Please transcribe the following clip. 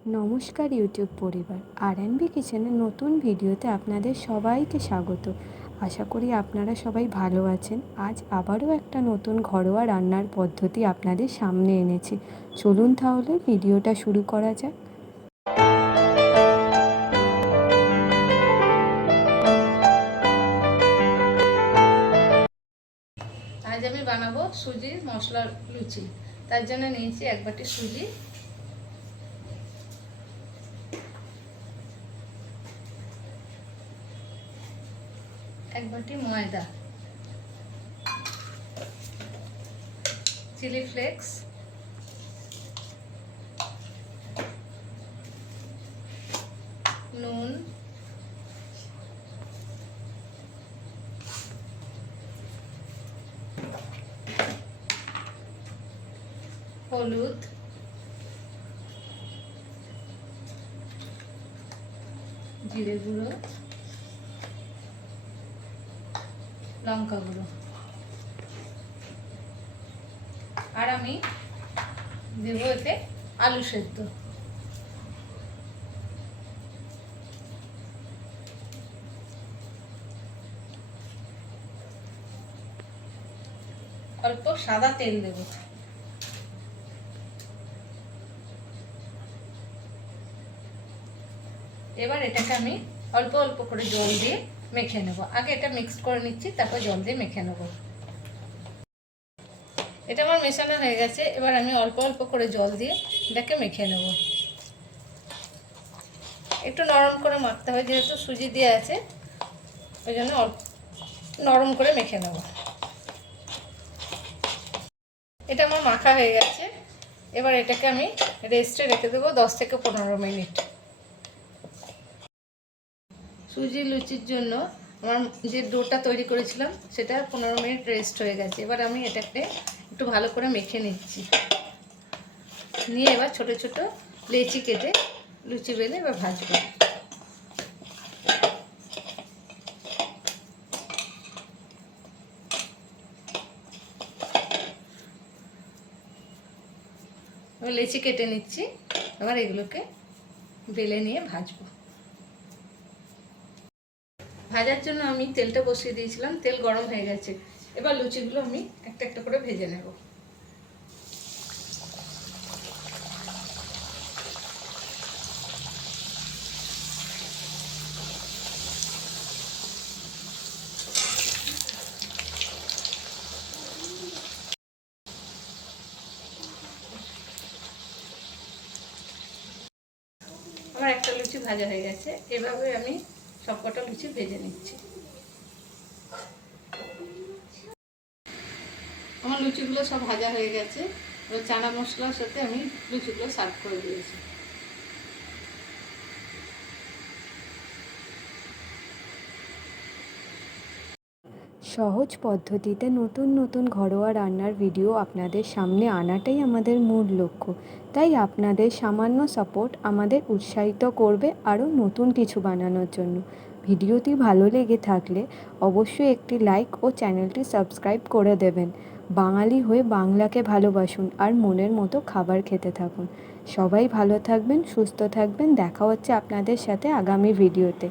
নমস্কার ইউটিউব পরিবার আর N B কিচেনের নতুন ভিডিওতে আপনাদের সবাইকে স্বাগত। আশা করি আপনারা সবাই ভালো আছেন। আজ আবারও একটা নতুন ঘরোয়া রান্নার পদ্ধতি আপনাদের সামনে এনেছি। চলুন তাহলে ভিডিওটা শুরু করা যাক। আজ আমি বানাবো সুজির মশলা লুচি। তার জন্য নিয়েছি এক বাটি সুজি এক বাটি ময়দা। Chilli flakes. নুন। হলুদ। জিরে গুঁড়ো। লঙ্কা আর আমি দেবো এতে আলু সেদ্ধ। অল্প সাদা তেল দেবো। এবার এটাকে আমি অল্প অল্প করে জল দিয়ে মেখে নেব। আগে এটা মিক্স করে নিচ্ছি, তারপর জল দিয়ে মেখে নেব। এটা আমার মেশানো হয়ে গেছে, এবার আমি অল্প অল্প করে জল দিয়ে এটাকে মেখে নেব। একটু নরম করে মাখতে হয় যেহেতু সুজি দিয়ে আছে, ওই জন্য অল্প নরম করে মেখে নেব। এটা আমার মাখা হয়ে গেছে, এবার এটাকে আমি রেস্টে রেখে দেবো দশ থেকে পনেরো মিনিট। সুজি লুচির জন্য আমার যে ডোটা তৈরি করেছিলাম, সেটা পনেরো মিনিট রেস্ট হয়ে গেছে। এবার আমি এটাকে একটু ভালো করে মেখে নিচ্ছি। নিয়ে এবার ছোট ছোট লেচি কেটে লুচি বেলে এবার ভাজবো। লেচি কেটে নিচ্ছি। এবার এগুলোকে বেলে নিয়ে ভাজবো। ভাজার জন্য আমি তেলটা বসিয়ে দিয়েছিলাম, তেল গরম হয়ে গেছে। এবার লুচিগুলো আমি একটা একটা করে ভেজে নেব। আমার একটা লুচি ভাজা হয়ে গেছে। এভাবে আমি সবকটা লুচি ভেজে নিচ্ছি। আমার লুচিগুলো সব ভাজা হয়ে গেছে। এবার চানা মশলার সাথে আমি লুচিগুলো সার্ভ করে দিয়েছি। সহজ পদ্ধতিতে নতুন নতুন ঘরোয়া রান্নার ভিডিও আপনাদের সামনে আনাটাই আমাদের মূল লক্ষ্য। তাই আপনাদের সামান্য সাপোর্ট আমাদের উৎসাহিত করবে আরও নতুন কিছু বানানোর জন্য। ভিডিওটি ভালো লেগে থাকলে অবশ্যই একটি লাইক ও চ্যানেলটি সাবস্ক্রাইব করে দেবেন। বাঙালি হয়ে বাংলাকে ভালোবাসুন আর মনের মতো খাবার খেতে থাকুন। সবাই ভালো থাকবেন, সুস্থ থাকবেন। দেখা হচ্ছে আপনাদের সাথে আগামী ভিডিওতে